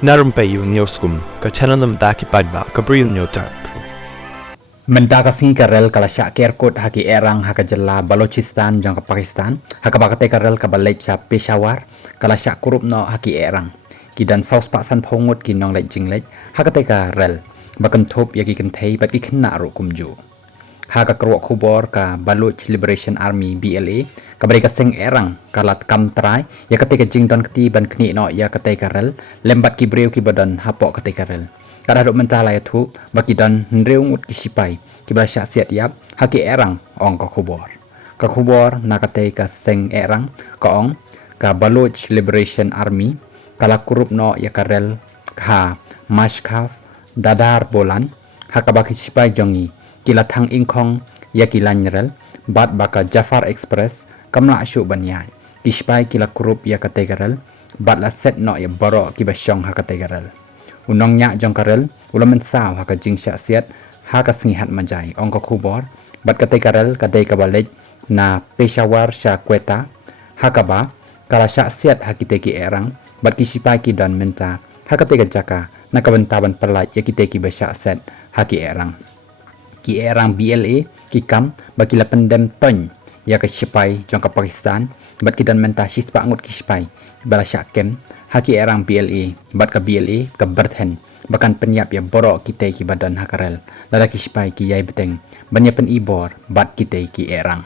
Narum payu nioskum, ka chananam daki padba, ka bril nyotar. Mendakasi karel kala syak kerkut haki erang haka jela Balochistan jang ke Pakistan haka bakate karel ka Balecha Peshawar kala syak kurup no haki erang kidan saus paksan pongut ki nong lek jinglek haka te karel bakan top yaki kentei bat ki kena ru kumju haka kerwak kubor ka Baloch Liberation Army BLA ka bari ka seng erang kalat kam trai ya kate ka jingdon keti ban kni no ya kate karel lembat ki breu ki badan hapok kate karel kada dok mentala ya tu baki dan nreungut ki sipai ki berasyak siat yap haki erang ong ka khubor nakate ka seng erang ka ong ka Baloch Liberation Army kala kurup no ya karel ka mashkaf dadar bolan haka baki sipai jongi kila thang ingkong ya kilanyrel bat baka Jafar Express kamla asyu banyai ki sipai kila kurup ya kate karel bat la set no ya borok ki basyong haka te karel unong nya jong karel ulamen saw haka jingsya siat haka singihat majai ongko kubor bat kate karel kate kabalej na Peshawar sya kweta haka ba kala sya siat hakite ki erang bat ki sipai ki dan menta haka te jaka na kabentaban perlaj ya kite ki basya set haki erang BLA ki kam baki la pendem ton ya ke sipai jong ka Pakistan bat ki dan menta sispa ngut ki sipai bala sya kem haki erang BLA bat ka BLA ka berthen bahkan penyap ya borok kita ki badan hakarel lada ki sipai ki yai beteng banyak pen ibor bat kita ki erang